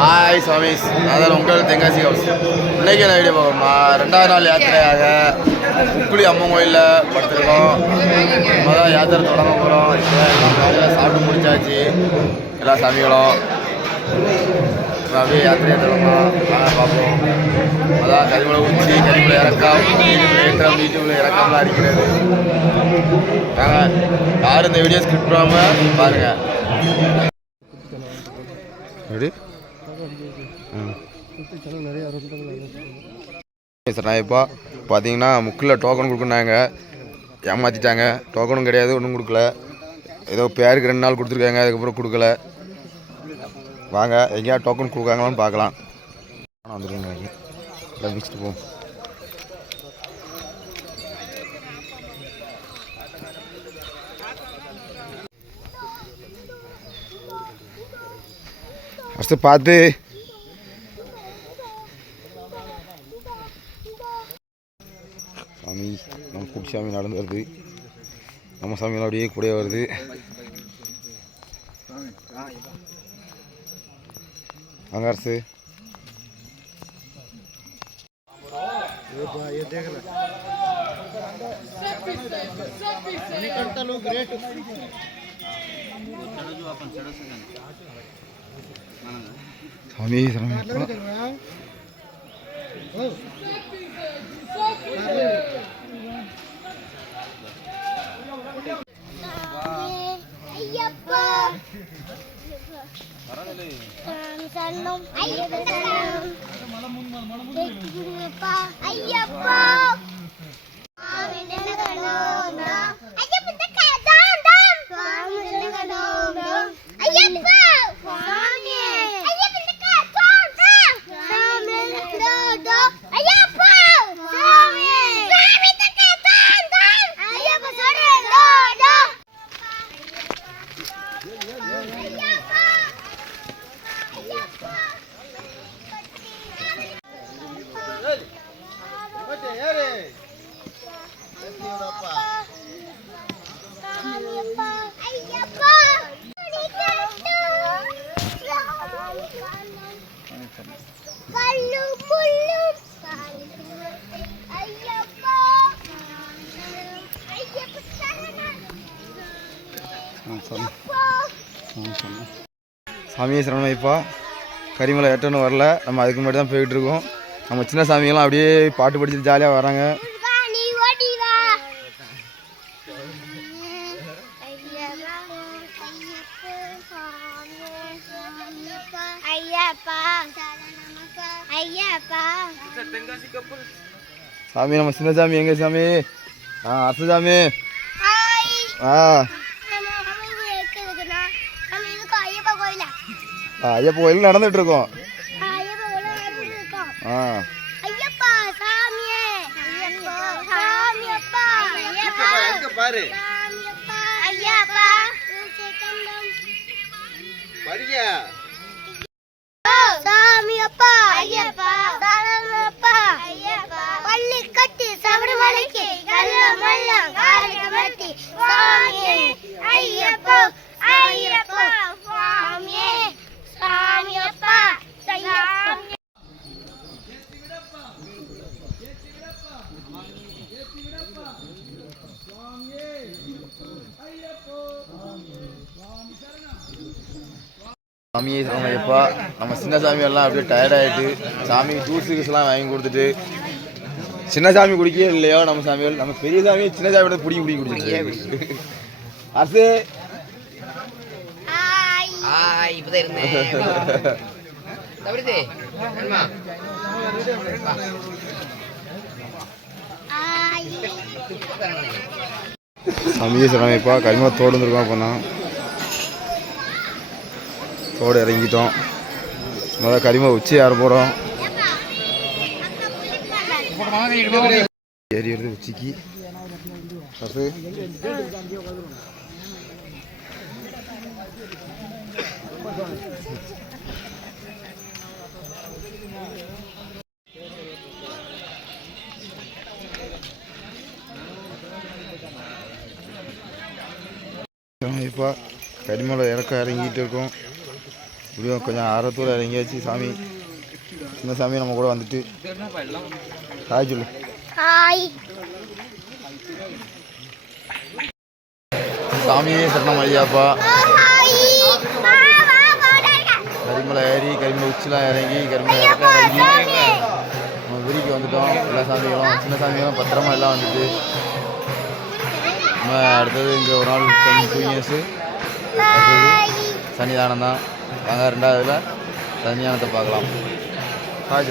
Hi Swami's அதான் உங்கள் Tenkasi house இன்னைக்கு என்ன வீடியோ பார்க்கணுமா ரெண்டாவது நாள் யாத்திரையாக உப்புளி அம்மன் கோயிலில் படுத்திருக்கோம். நம்ம தான் யாத்திரை தொடங்க போகிறோம் இப்போ சாப்பிட்டு முடிச்சாச்சு. எல்லா சாமிகளும். அப்படியே யாத்திரையை தொடங்கலாம். வாங்க பார்ப்போம். அதான் கரிமலை உச்சி கரிமலை இறக்கம். ஏற்றம் வீட்டுக்குள்ள இறக்கம்லாம் அடிக்கிறது. நாங்கள் யாரும் இந்த வீடியோ ஸ்கிரிப்ட் பண்ணாமல் பாருங்கள் எப்படி சார் நான் இப்போ பார்த்தீங்கன்னா முக்கில் டோக்கன் கொடுக்குனாங்க ஏமாற்றிட்டாங்க டோக்கனும் கிடையாது ஒன்றும் கொடுக்கல. ஏதோ பேருக்கு ரெண்டு நாள் கொடுத்துருக்காங்க அதுக்கப்புறம் கொடுக்கல. வாங்க எங்கேயா டோக்கன் கொடுக்காங்களான்னு பார்க்கலாம். ஆனால் வந்துருக்கேன் எல்லாம் போவோம். ஃபஸ்ட்டு பார்த்து சாமி நம்ம குட்டி சாமி நடந்து வருது. நம்ம சாமியெல்லாம் அப்படியே கூட வருது. வாங்க அரசு. சாமி. சன்னம் ஐயப்பா சாமியை சரணமைப்பா கரிமலை எட்டணும் வரல. நம்ம அதுக்கு முன்னாடி தான் போயிட்டு இருக்கோம். நம்ம சின்ன சாமிங்கெல்லாம் அப்படியே பாட்டு படிச்சுட்டு ஜாலியாக வராங்க. சாமி நம்ம சின்ன சாமி எங்க சாமி? ஆ அரசு சாமி. ஆ. ஐயப்பா கோயில் நடந்துட்டு இருக்கோம் ஆ. ஐயப்பா சாமியே. ஐயப்பா சாமியப்பா. ஐயப்பா பாரு. சாமியப்பா ஐயப்பா. படியா பள்ளி கட்டி சபரிமலைக்கு கல்ல மல்லம் சாமியே. ஐயப்பா ஐயப்பா சாமியே சாமியப்பா சாமி சாமியை சரணமைப்பா நம்ம சின்ன சாமி எல்லாம் அப்படியே டயர்ட் ஆயிட்டு சாமி ஜூஸ் கீஸ்லாம் வாங்கி கொடுத்துட்டு சின்ன சாமி குடிக்கவே இல்லையோ நம்ம சாமிகள் நம்ம பெரிய சாமி சின்ன சாமியோட பிடிங்கி பிடிங்கி குடிச்சிட்டு அரசு. சாமியை சரணமைப்பா கரிமலை தோடு வந்துருக்கோம் அப்போ தோடு இறங்கிட்டோம். முதல்ல கரிமலை உச்சி ஏற போகிறோம் ஏறி வருது உச்சிக்கு. அரசு இப்போ கரிமலை இறக்க இறங்கிட்டு இருக்கோம். இப்படியும் கொஞ்சம் ஆரத்தூர் இறங்கியாச்சு சாமி சின்ன சாமி நம்ம கூட வந்துட்டு. ஹாய் சொல்லு. ஹாய். சாமியே சரணம் ஐயாப்பா. கரிமலை ஏறி கரிமலை உச்சிலாம் இறங்கி கரிமலை இடத்துல இறங்கி நம்ம விரிக்கு வந்துட்டோம். எல்லா சாமிகளும் சின்ன சாமிகளும் பத்திரமா எல்லாம் வந்துட்டு. நம்ம அடுத்தது இங்கே ஒரு நாள் தங்கி தூங்கியாச்சு. அடுத்தது சன்னிதானம் தான். வாங்க ரெண்டாவதுல சன்னிதானத்தை பார்க்கலாம். ஹாய்